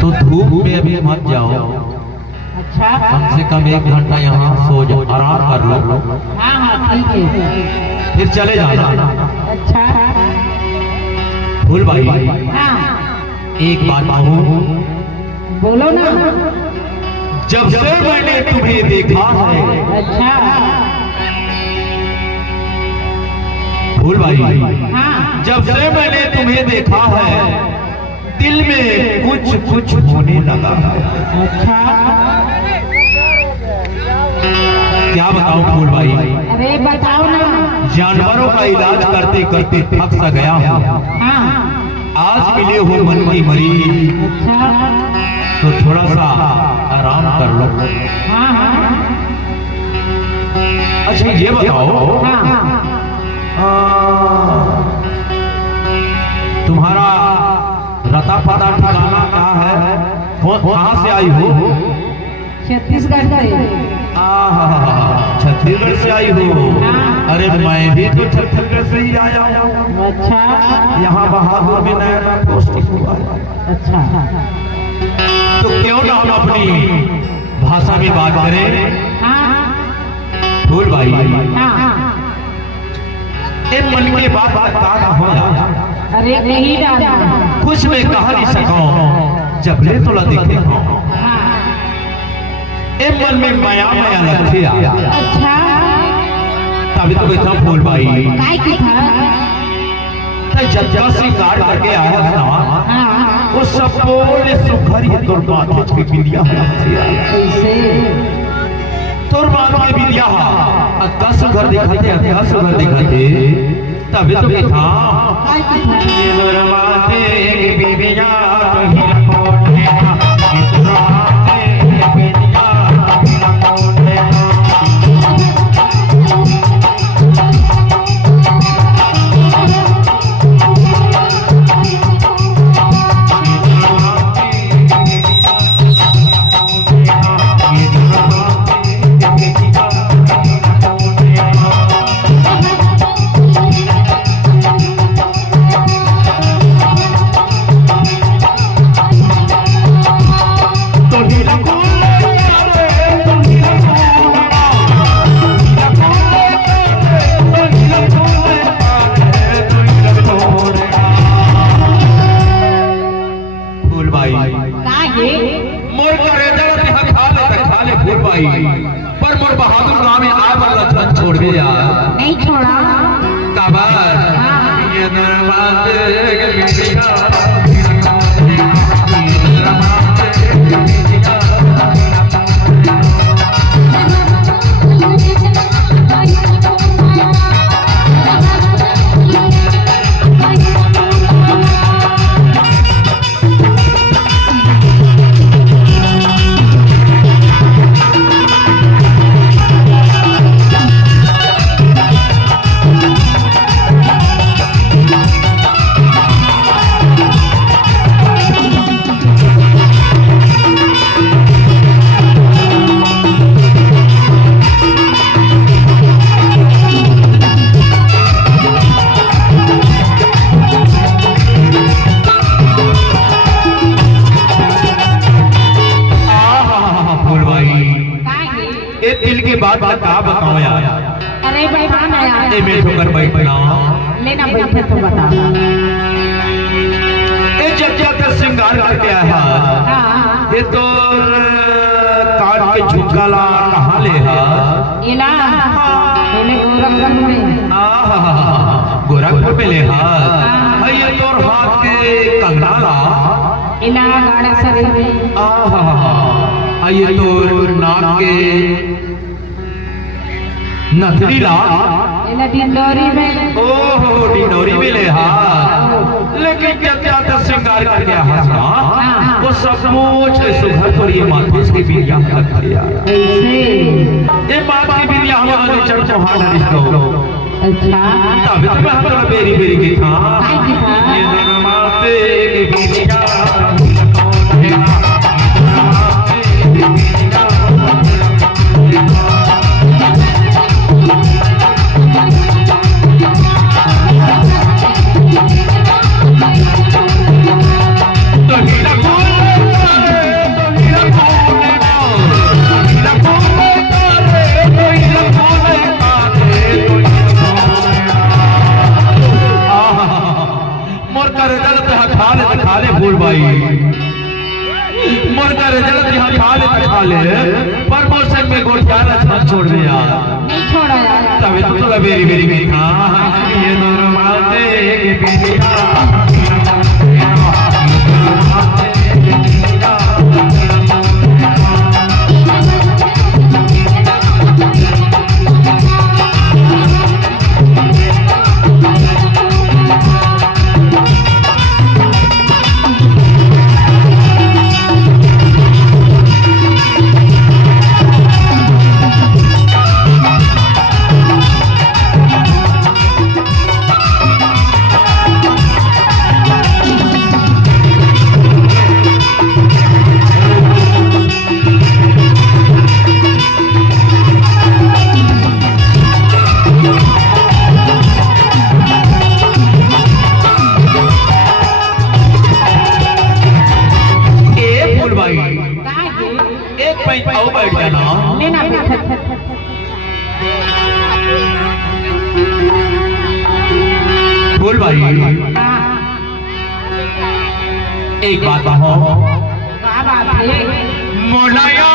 तो धूप में अभी मत जाओ। अच्छा, कम से कम 1 घंटा यहाँ सो जाओ, आराम कर लो। हाँ हाँ ठीक है, फिर चले जाना। अच्छा फूल भाई, हाँ एक बात कहूँ, बोलो ना। जब से मैंने तुम्हें देखा है, अच्छा फूल भाई, हाँ, जब से मैंने तुम्हें देखा है दिल में कुछ कुछ होने लगा। अच्छा क्या बताऊं फूल भाई, अरे बताओ ना। जानवरों का इलाज करते करते थक सा गया हूँ। हाँ आज मिले हो मन की मरीज, अच्छा, तो थोड़ा सा आराम कर लो। हाँ हाँ अच्छा ये बताओ, हाँ, तुम्हारा रता पता ठिकाना क्या है? कहाँ से आई हो? छत्तीसगढ़ से। छत्तीसगढ़ से आई हो? हाँ। अरे मैं भी तो छत्तीसगढ़ से ही आया हूँ। अच्छा यहाँ बहादुर में नया नया पोस्टिंग हुआ है। अच्छा, तो क्यों ना हम अपनी भाषा में बात करें? हाँ फूल भाई, हाँ, एक मन की बात बता हो जाए। अरे नहीं डाला। कुछ मैं कह नहीं सकूं जब ले तोला देखे हो। हाँ एक मन में माया माया लगती है। अच्छा, तभी तो कहता हूं फूल भाई, काय की था? जब जब श्रृंगार करके आया है ना, हाँ वो सब बोले सुखर ही तोर माथे की बिंदिया कैसे? तोर माथे की बिंदिया अक्का सुखर दिखाते, अक्का सुखर दिखाते, तभी तो कहता काय की था? तोर माथे की बिंदिया तो ही लकोटे ना, तोर माथे की बिंदिया तो ही लकोटे ना। पर मोर बहादुर गांव में आए वाला लक्षण छोड़ दे यार। नहीं छोड़ा। काबर ये दरवाजे के बिंदिया बात का बताओ यार। अरे बैठा ना यार। ए मैं ठोकर बैठना। लेना बैठे तो बता। ए जब श्रृंगार करके आया। हाँ। ये तो काट के झुमकाला कहाँ ले हा? इला। पहले गोरखपुर में। गोरखपुर में ले हा। ये तो हाथ के कंगना ला। इला गाड़ा सरे में। ये तो नाक के नथरी ला। इला डिंडोरी में। ओहो डिंडोरी में ले हा। लेकिन जब ज्यादा श्रृंगार करके आया वो सचमुच सुघर पर ये माथे की बिंदिया लगती है। ऐसे ये बात की बिंदिया हमारे चर्चा हाथ रिश्तो। अच्छा तब तो मैं हमारा बेरी बेरी की था। ये माथे की बिंदिया तो मुर्गा रिजल्ट यहाँ खा ले प्रमोशन में गोटियारा छान छोड़ दे यार। नहीं छोड़ा यार। तभी तो मेरी मेरी मेरी ये दोनों बातें एक बेरिया बैठ जाना लेना बोल भाई एक बात हो क्या बात है? मोलाया